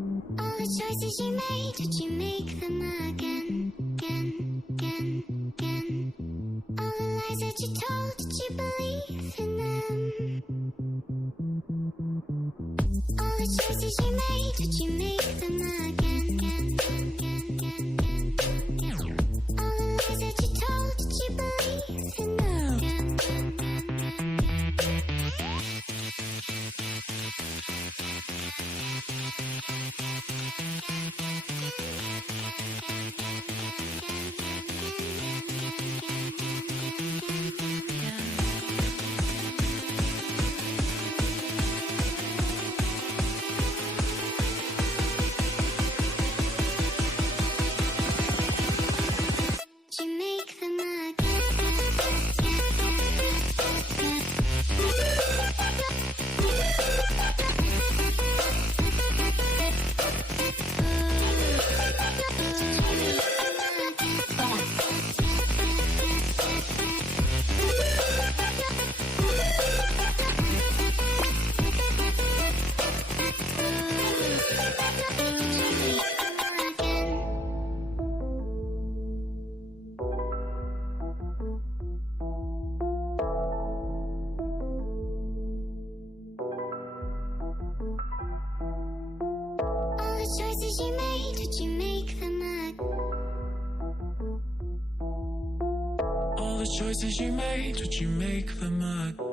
All the choices you made, did you make them again, again, again, again? All the lies that you told, did you believe in them? All the choices you made, did you make them again, again, again, again, again, again? All the lies that you told, did you believe in them? Again, again, again, again, again. Choices you made, did you make them again? All the choices you made, did you make them again?